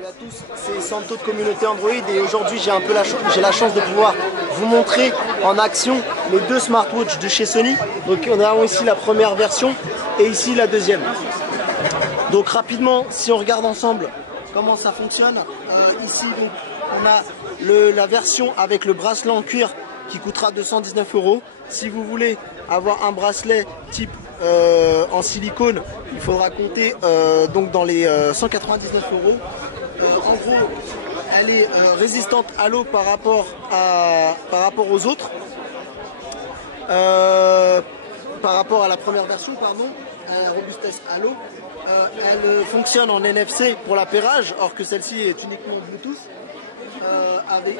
Salut à tous, c'est Santo de Communauté Android et aujourd'hui j'ai la chance de pouvoir vous montrer en action les deux smartwatches de chez Sony. Donc on a ici la première version et ici la deuxième. Donc rapidement, si on regarde ensemble comment ça fonctionne, ici donc, on a la version avec le bracelet en cuir qui coûtera 219 €. Si vous voulez avoir un bracelet type en silicone, il faudra compter donc dans les 199 €. En gros, elle est résistante à l'eau par rapport aux autres, par rapport à la première version, pardon, robustesse à l'eau. Elle fonctionne en NFC pour l'appairage, or que celle-ci est uniquement Bluetooth.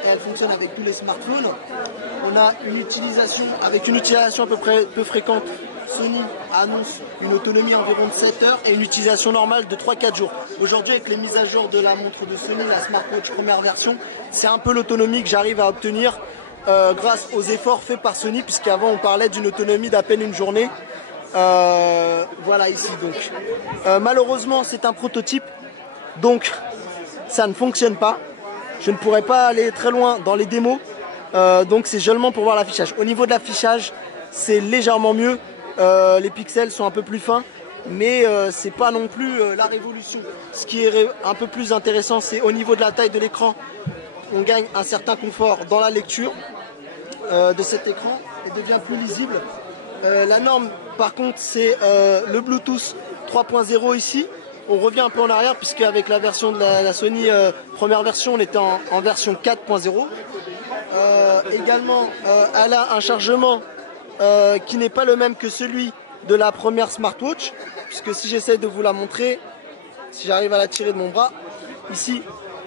Elle fonctionne avec tous les smartphones. On a une utilisation à peu près peu fréquente. Sony annonce une autonomie environ de 7 heures et une utilisation normale de 3-4 jours. Aujourd'hui, avec les mises à jour de la montre de Sony, la smartwatch première version, c'est un peu l'autonomie que j'arrive à obtenir grâce aux efforts faits par Sony, puisqu'avant on parlait d'une autonomie d'à peine une journée. Voilà ici donc. Malheureusement, c'est un prototype, donc ça ne fonctionne pas. Je ne pourrais pas aller très loin dans les démos, donc c'est seulement pour voir l'affichage. Au niveau de l'affichage, c'est légèrement mieux. Les pixels sont un peu plus fins, mais c'est pas non plus la révolution. Ce qui est un peu plus intéressant, c'est au niveau de la taille de l'écran, on gagne un certain confort dans la lecture de cet écran et devient plus lisible. La norme, par contre, c'est le Bluetooth 3.0 ici. On revient un peu en arrière puisque avec la version de la Sony première version, on était en version 4.0. Également, elle a un chargement qui n'est pas le même que celui de la première smartwatch, puisque si j'essaie de vous la montrer, si j'arrive à la tirer de mon bras, ici,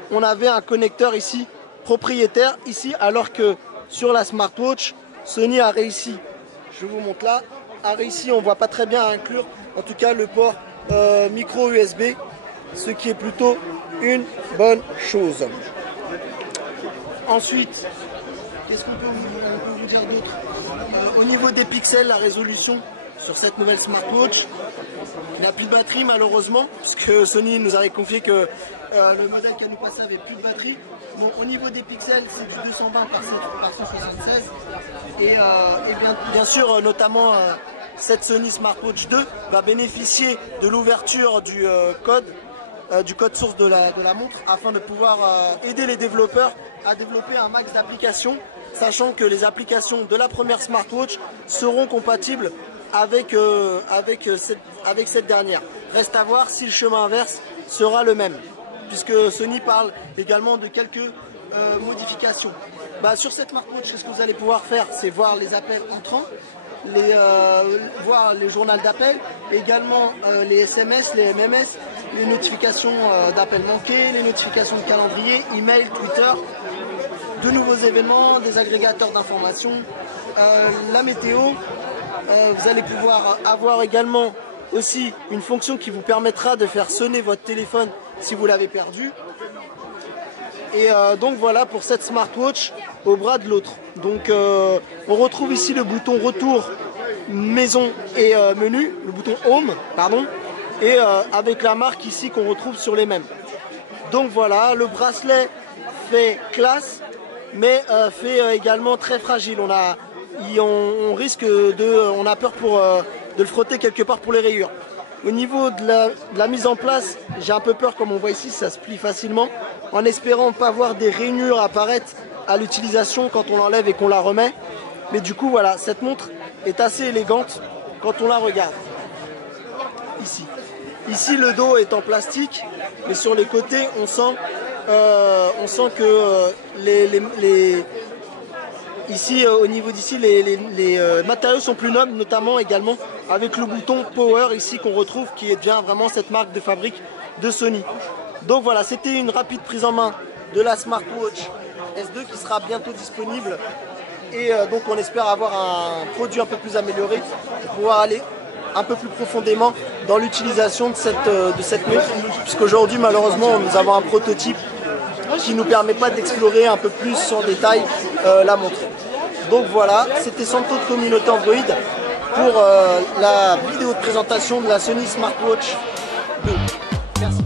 on avait un connecteur ici propriétaire ici, alors que sur la smartwatch, Sony a réussi, je vous montre là, a réussi, on voit pas très bien à inclure, en tout cas le port micro USB, ce qui est plutôt une bonne chose. Ensuite, qu'est-ce qu'on peut vous dire d'autre? Au niveau des pixels, la résolution sur cette nouvelle smartwatch, il n'a plus de batterie malheureusement, puisque Sony nous avait confié que le modèle qui a nous passé avait plus de batterie. Bon, au niveau des pixels, c'est du 220 par 176. Et bien sûr, notamment cette Sony Smartwatch 2 va bénéficier de l'ouverture du code source de la montre afin de pouvoir aider les développeurs à développer un max d'applications, sachant que les applications de la première smartwatch seront compatibles avec cette dernière. Reste à voir si le chemin inverse sera le même, puisque Sony parle également de quelques modifications. Sur cette smartwatch, ce que vous allez pouvoir faire, c'est voir les appels entrants, voir les journaux d'appel, également les SMS, les MMS, les notifications d'appels manqués, les notifications de calendrier, email, Twitter, de nouveaux événements, des agrégateurs d'informations, la météo. Vous allez pouvoir avoir également aussi une fonction qui vous permettra de faire sonner votre téléphone si vous l'avez perdu. Et donc voilà pour cette smartwatch au bras de l'autre. Donc on retrouve ici le bouton retour maison et menu, le bouton home, pardon, et avec la marque ici qu'on retrouve sur les mêmes. Donc voilà, le bracelet fait classe, mais fait également très fragile. On a peur de le frotter quelque part pour les rayures. Au niveau de la mise en place, j'ai un peu peur, comme on voit ici, ça se plie facilement, en espérant ne pas voir des rainures apparaître à l'utilisation quand on l'enlève et qu'on la remet. Mais du coup, voilà, cette montre est assez élégante quand on la regarde. Ici, le dos est en plastique, mais sur les côtés, on sent que ici, au niveau d'ici, les matériaux sont plus nobles, notamment également avec le bouton Power ici qu'on retrouve, qui est bien vraiment cette marque de fabrique de Sony. Donc voilà, c'était une rapide prise en main de la smartwatch S2 qui sera bientôt disponible. Et donc on espère avoir un produit un peu plus amélioré pour pouvoir aller un peu plus profondément dans l'utilisation de cette montre, puisqu'aujourd'hui malheureusement nous avons un prototype qui ne nous permet pas d'explorer un peu plus en détail la montre. Donc voilà, c'était Santo de Communauté Android pour la vidéo de présentation de la Sony Smartwatch 2. Merci.